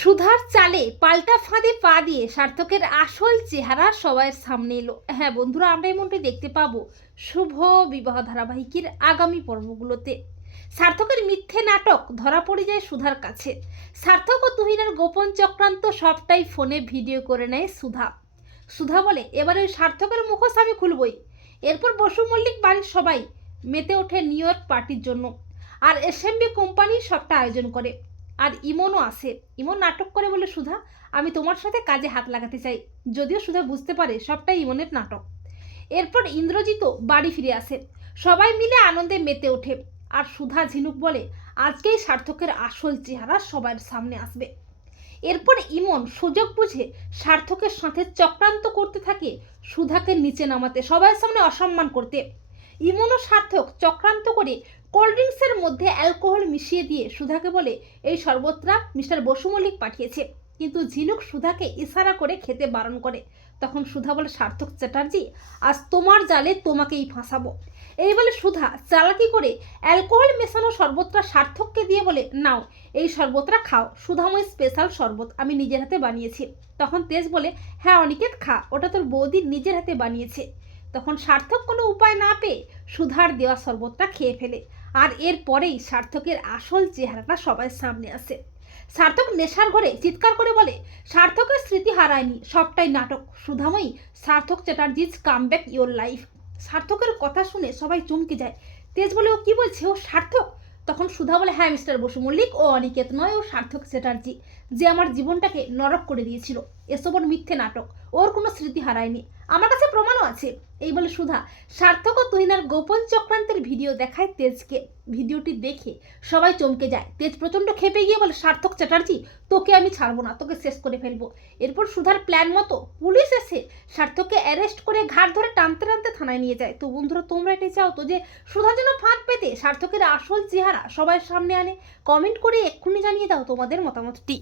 সুধার চালে পাল্টা ফাঁদে পা দিয়ে সার্থকের আসল চেহারা সবার সামনে এলো। হ্যাঁ বন্ধুরা, আমরা এমনটি দেখতে পাবো শুভ বিবাহ ধারাবাহিকের আগামী পর্বগুলোতে। সার্থকের মিথ্যে নাটক ধরা পড়ে যায় সুধার কাছে। সার্থক ও তুহিনের গোপন চক্রান্ত সবটাই ফোনে ভিডিও করে নেয় সুধা। সুধা বলে, এবার ওই সার্থকের মুখোশ আমি খুলবই। এরপর বসু মল্লিক বাড়ির সবাই মেতে ওঠে নিউ ইয়র্ক পার্টির জন্য। আর এসএমবি কোম্পানি সবটা আয়োজন করে। আর ইমনও আসে ইমন নাটক করে বলে, সুধা, আমি তোমার সাথে কাজে হাত লাগাতে চাই। যদিও সুধা বুঝতে পারে সবটাই ইমনের নাটক। এরপর ইন্দ্রজিৎও বাড়ি ফিরে আসে। সবাই মিলে আনন্দে মেতে ওঠে। আর সুধা ঝিনুক বলে, আজকেই সার্থকের আসল চেহারা সবার সামনে আসবে। এরপর ইমন সুযোগ বুঝে সার্থকের সাথে চক্রান্ত করতে থাকে সুধাকে নিচে নামাতে, সবার সামনে অসম্মান করতে। ইমন ও সার্থক চক্রান্ত করে কোল্ড ড্রিঙ্কসের মধ্যে অ্যালকোহল মিশিয়ে দিয়ে সুধাকে বলে এই শরবতটা মিস্টার বসু মল্লিক পাঠিয়েছে। কিন্তু ঝিনুক সুধাকে ইশারা করে খেতে বারণ করে। তখন সুধা বলে, সার্থক চ্যাটার্জি, আজ তোমার জালে তোমাকেই ফাঁসাবো। এই বলে সুধা চালাকি করে অ্যালকোহল মেশানো শরবতটা সার্থককে দিয়ে বলে, নাও, এই শরবতটা খাও। সুধাময় স্পেশাল শরবত আমি নিজের হাতে বানিয়েছি। তখন তেজ বলে হ্যাঁ অনিকেত, খা। ওটা তোর বৌদি নিজের হাতে বানিয়েছে। তখন সার্থক কোনো উপায় না পেয়ে সুধার দেওয়া শরবতটা খেয়ে ফেলে। আর এর পরেই সার্থকের আসল চেহারাটা সবার সামনে আসে। সার্থক নেশার ঘরে চিৎকার করে বলে, সার্থকের স্মৃতি হারায়নি, সবটাই নাটক। Sudhamoyee, Sarthak Chatterjees come back your life সার্থকের কথা শুনে সবাই চমকে যায়। তেজ বলে, ও কী বলছে? ও সার্থক? তখন সুধা বলে হ্যাঁ মিস্টার বসু মল্লিক, ও অনিকেত নয়, ও সার্থক চ্যাটার্জি, যে আমার জীবনটাকে নরক করে দিয়েছিল। এসব ওর মিথ্যে নাটক। ওর কোনো স্মৃতি হারায়নি। আমার কাছে প্রমাণও আছে। এই বলে সুধা সার্থক ও তুহিনার গোপন চক্রান্তের ভিডিও দেখায় তেজকে। ভিডিওটি দেখে সবাই চমকে যায়। তেজ প্রচণ্ড খেপে গিয়ে বলে, সার্থক চ্যাটার্জি, তোকে আমি ছাড়বো না, তোকে শেষ করে ফেলব। এরপর সুধার প্ল্যান মতো পুলিশ এসে সার্থককে অ্যারেস্ট করে ঘাট ধরে টানতে টানতে থানায় নিয়ে যায়। তো বন্ধুরা, তোমরা এটা চাও তো যে সুধা যেন ফাঁদ পেতে সার্থকের আসল চেহারা সবার সামনে আনে। কমেন্ট করে এক্ষুনি জানিয়ে দাও তোমাদের মতামতটি।